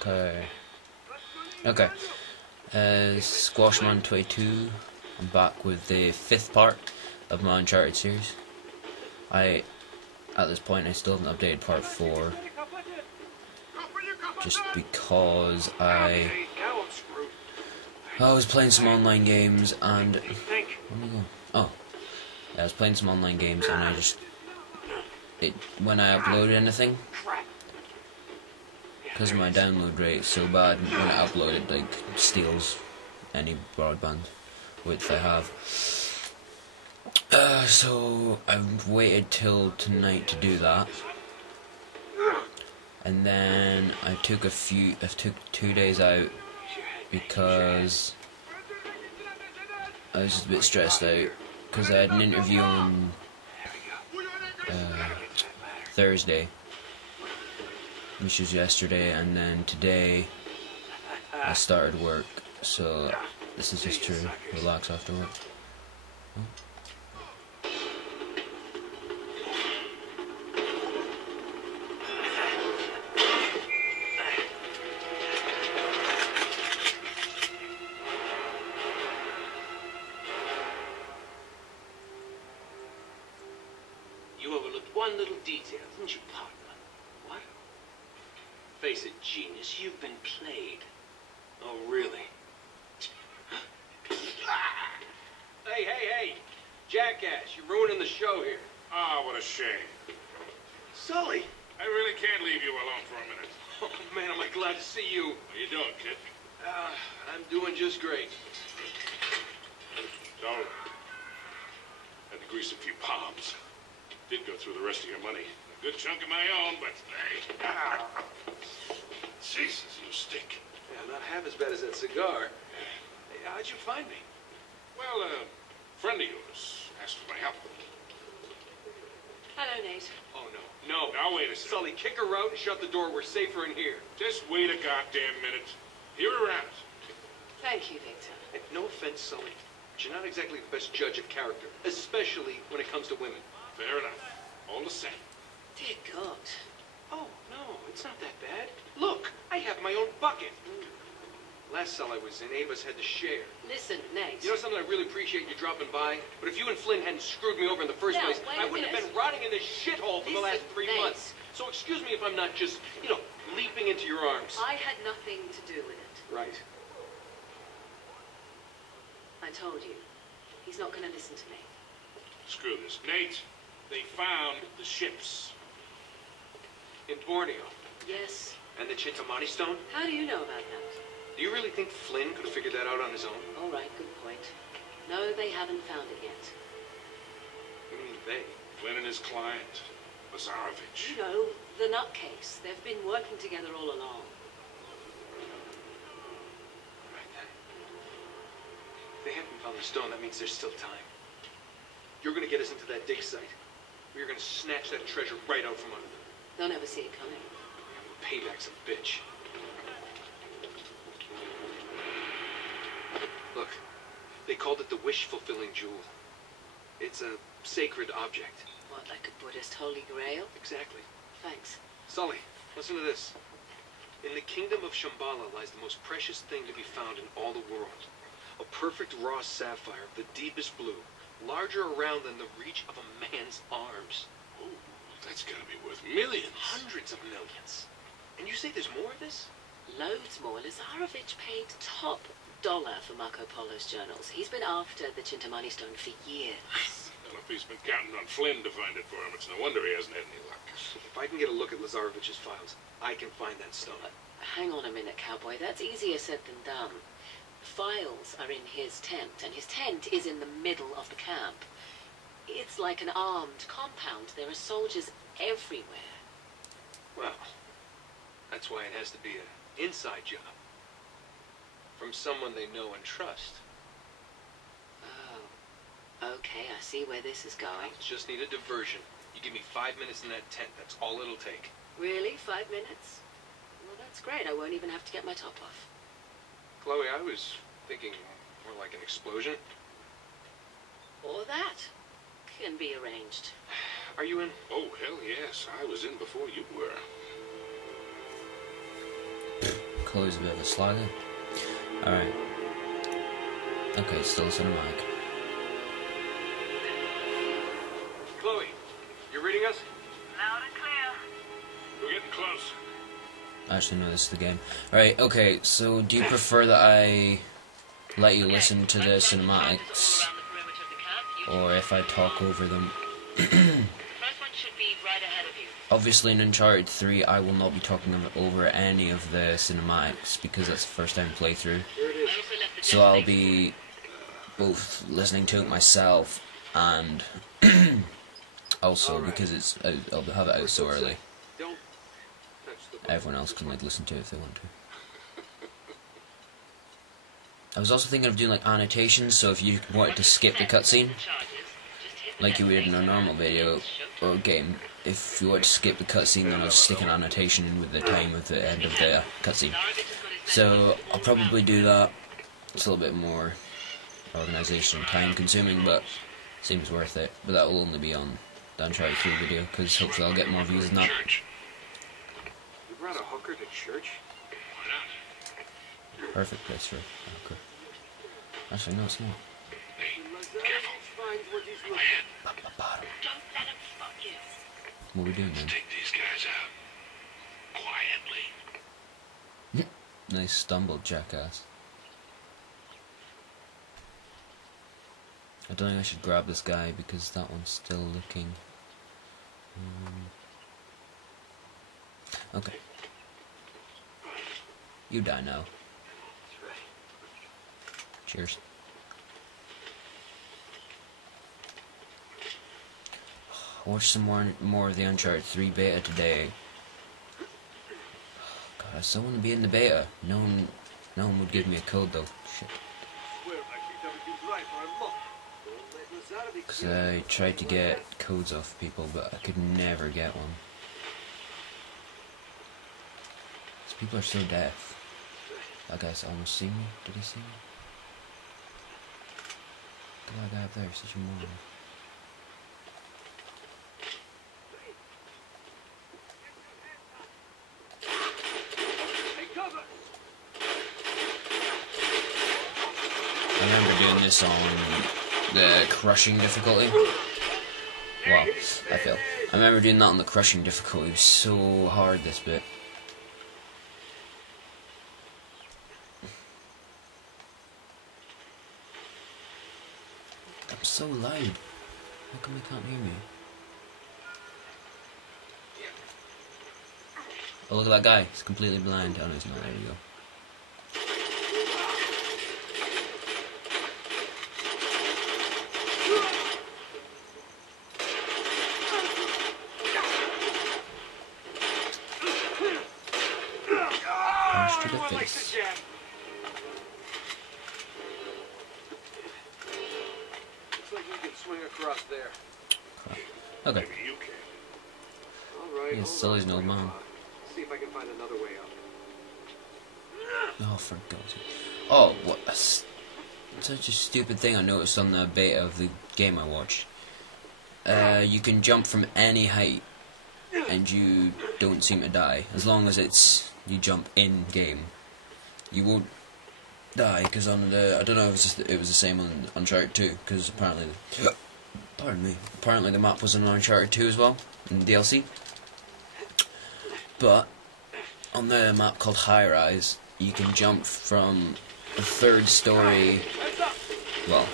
Okay. Okay. Squashman 22. I'm back with the 5th part of my Uncharted series. At this point, I still haven't updated part 4. Just because I was playing some online games and... Where am I going? Oh. I was playing some online games and I just... when I upload anything, because my download rate is so bad, when I upload it, like, steals any broadband width I have. So I've waited till tonight to do that, and then I took 2 days out because I was just a bit stressed out because I had an interview on Thursday, which was yesterday, and then today I started work, so this is just to relax after work. Oh. You overlooked one little detail, didn't you, partner? What? Face it, genius, you've been played. Oh, really? Hey! Jackass, you're ruining the show here. Ah, what a shame. Sully! I really can't leave you alone for a minute. Oh, man, am I glad to see you. How you doing, kid? I'm doing just great. So, had to grease a few palms. Did go through the rest of your money. A good chunk of my own, but hey. Jesus, you stink. Yeah, not half as bad as that cigar. Hey, how'd you find me? Well, a friend of yours asked for my help. Hello, Nate. Oh, no. Now, wait a second. Sully, kick her out and shut the door. We're safer in here. Just wait a goddamn minute. Hear her out. Thank you, Victor. Hey, no offense, Sully, but you're not exactly the best judge of character, especially when it comes to women. Fair enough. All the same. Dear God. Oh, no, it's not that bad. Look, I have my own bucket. Last cell I was in, Ava's had to share. Listen, Nate. You know something, I really appreciate you dropping by, but if you and Flynn hadn't screwed me over in the first Now, place, wait I a wouldn't have minute. been rotting in this shithole for the last 3 Nate. months. So excuse me if I'm not just, leaping into your arms. I had nothing to do with it. Right. I told you. He's not going to listen to me. Screw this. Nate, they found the ships. In Borneo. Yes. And the Chintamani stone? How do you know about that? Do you really think Flynn could have figured that out on his own? All right, good point. No, they haven't found it yet. What do you mean, they? Flynn and his client, Lazarovich. You know, the nutcase. They've been working together all along. Right then. If they haven't found the stone, that means there's still time. You're gonna get us into that dig site. We're gonna snatch that treasure right out from under them. They'll never see it coming. Payback's a bitch. Look, they called it the wish-fulfilling jewel. It's a sacred object. What, like a Buddhist holy grail? Exactly. Thanks. Sully, listen to this. In the kingdom of Shambhala lies the most precious thing to be found in all the world. A perfect raw sapphire of the deepest blue, larger around than the reach of a man's arms. Oh, that's gotta be worth millions. Hundreds of millions. And you say there's more of this? Loads more. Lazarovich paid top dollar for Marco Polo's journals. He's been after the Chintamani stone for years. Well, if he's been counting on Flynn to find it for him, it's no wonder he hasn't had any luck. If I can get a look at Lazarovich's files, I can find that stone. Hang on a minute, cowboy. That's easier said than done. Files are in his tent, and his tent is in the middle of the camp. It's like an armed compound. There are soldiers everywhere. Well, that's why it has to be an inside job. From someone they know and trust. Oh. Okay, I see where this is going. Just need a diversion. You give me 5 minutes in that tent, that's all it'll take. Really? 5 minutes? Well, that's great. I won't even have to get my top off. Chloe, I was thinking more like an explosion. Or that can be arranged. Are you in? Oh, hell yes. I was in before you were. Chloe's a bit of a slagger. Alright. Okay, still cinematic. Chloe, you reading us? Loud and clear. We're getting close. Actually, no, this is the game. Alright, okay, so do you prefer that I let you listen to the cinematics, or if I talk over them? First one should be right ahead of you. Obviously in Uncharted 3 I will not be talking over any of the cinematics because that's the first time playthrough. So I'll be both listening to it myself and also because I'll have it out so early. Don't touch the Everyone else can like listen to it if they want to. I was also thinking of doing like annotations, so if you wanted to skip the cutscene, like you would in a normal video or game, if you wanted to skip the cutscene, then I'll stick an annotation in with the time of the end of the cutscene. So I'll probably do that. It's a little bit more organisation and time consuming, but seems worth it. But that will only be on the Uncharted 3 video, because hopefully I'll get more views than that. Church. You brought a hooker to church? Why not? Perfect place for a hooker. Actually, no, it's not. Hey, careful. My head. Bottom. Don't let him fuck you. What are we doing then? Take these guys out. Quietly. Nice stumble, jackass. I don't think I should grab this guy because that one's still looking. Okay. You die now. Cheers. I watched some more of the Uncharted 3 beta today. God, I still want to be in the beta. No one would give me a code though. Shit. Because I tried to get codes off people, but I could never get one. These people are so deaf. That guy's almost seen me. Did he see me? Look at that guy up there, such a moron. I remember doing this on the crushing difficulty. Wow, I failed. I remember doing that on the crushing difficulty. It was so hard, this bit. I'm so loud. How come they can't hear me? Oh, look at that guy. He's completely blind. Oh no, he's not. There you go. Punch to the face. Looks like you can swing across there. Okay. Maybe you can. All right. He's still an old man. See if I can find another way up. Oh, for God's sake. Oh, what? Such a stupid thing I noticed on the beta of the game I watched. You can jump from any height and you don't seem to die. As long as you jump in game. You won't die, because on the, I don't know if it was the same on Uncharted 2, because apparently, pardon me, apparently the map was on Uncharted 2 as well, in the DLC. But on the map called High Rise, you can jump from a third story, well,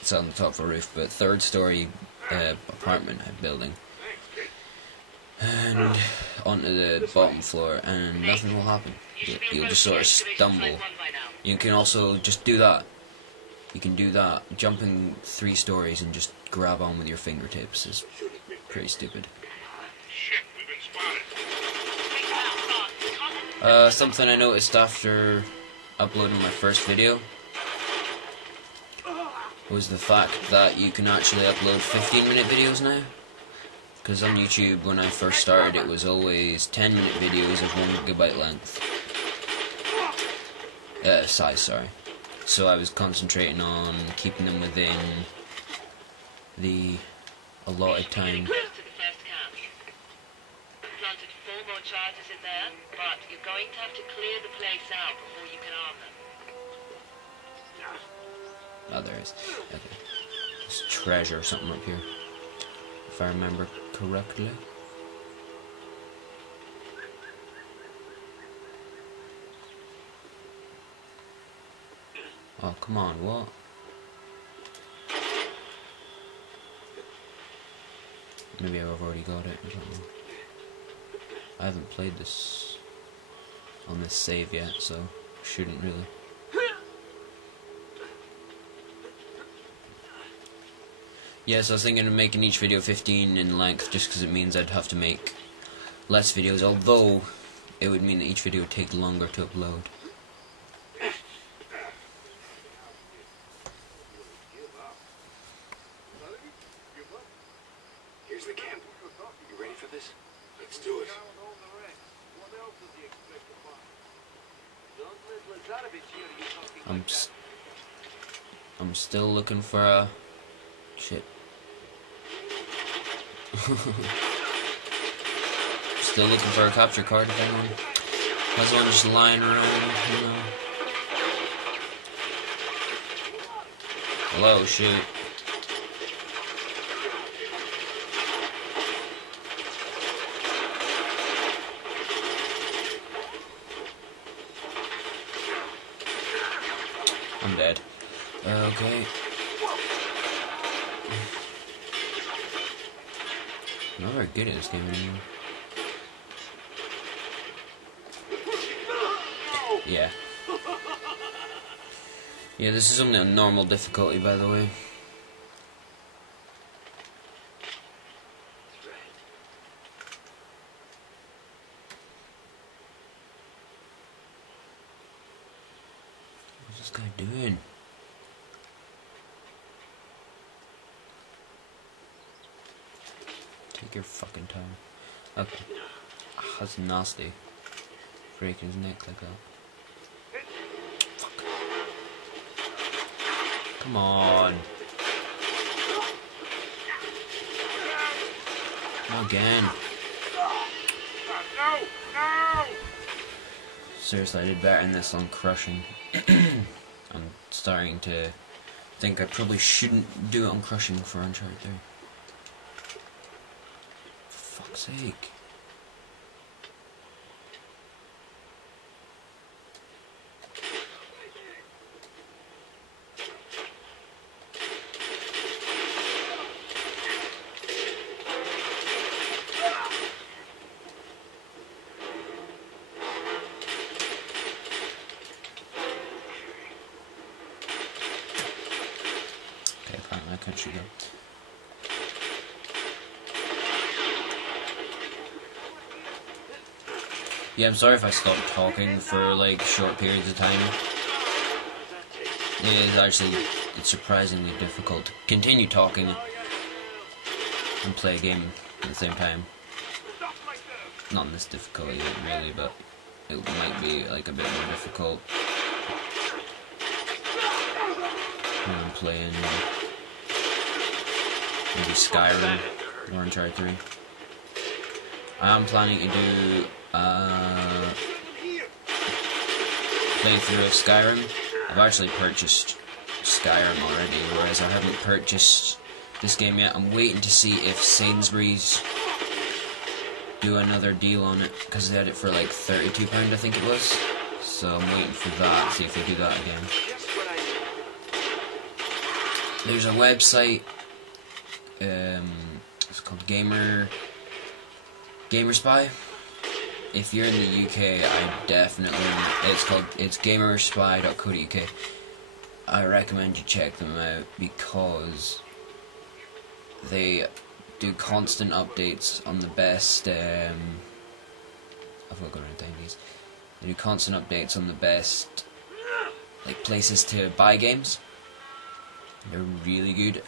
it's on the top of a roof, but third story apartment building, and onto the bottom floor, and nothing will happen. You'll just sort of stumble. You can also just do that. You can do that, jumping 3 stories and just grab on with your fingertips is pretty stupid. Shit, we've been spotted. Something I noticed after uploading my first video was the fact that you can actually upload 15-minute videos now. Because on YouTube, when I first started, it was always 10-minute videos of 1 GB length. Size, sorry. So I was concentrating on keeping them within the allotted time. Close to the first camp. Planted 4 more charges in there, but you're going to have to clear the place out before you can arm them. Oh, there is. Okay. There's treasure or something up here, if I remember correctly. Oh, come on, what? Maybe I've already got it or something. I haven't played this on this save yet, so shouldn't really. Yes, I was thinking of making each video 15 in length, just because it means I'd have to make less videos, although it would mean that each video would take longer to upload. Here's the camp. You ready for this? Let's do it. I'm still looking for a shit. Still looking for a capture card if anyone has one just lying around, you know. Hello, shoot. I'm dead. Okay. I'm not very good at this game anymore. Yeah. Yeah, this is only on normal difficulty, by the way. What's this guy doing? Take your fucking time. Okay. Ah, that's nasty. Breaking his neck like that. Fuck. Come on. Not again. No! No! Seriously, I did better in this on crushing. I'm starting to think I probably shouldn't do it on crushing for Uncharted 3. For fuck's sake. Okay, fine, I can shoot him. Yeah, I'm sorry if I stopped talking for like short periods of time. It is actually, it's surprisingly difficult to continue talking and play a game at the same time. Not in this difficulty really, but it might be like a bit more difficult when I'm playing maybe Skyrim or Uncharted 3. I am planning to do playthrough of Skyrim. I've actually purchased Skyrim already, whereas I haven't purchased this game yet. I'm waiting to see if Sainsbury's do another deal on it, because they had it for like £32 I think it was. So I'm waiting for that, see if they do that again. There's a website, it's called GamerSpy. If you're in the UK, I definitely, it's gamerspy.co.uk. I recommend you check them out because they do constant updates on the best, I've got around these. They do constant updates on the best, like, places to buy games. They're really good.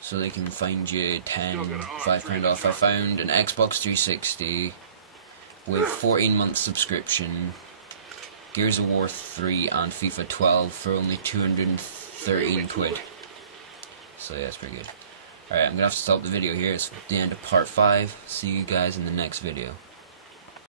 So they can find you £5 off. I found an Xbox 360 with 14-month subscription, Gears of War 3 and FIFA 12 for only 213 quid. So yeah, it's pretty good. Alright, I'm gonna have to stop the video here. It's the end of part 5. See you guys in the next video.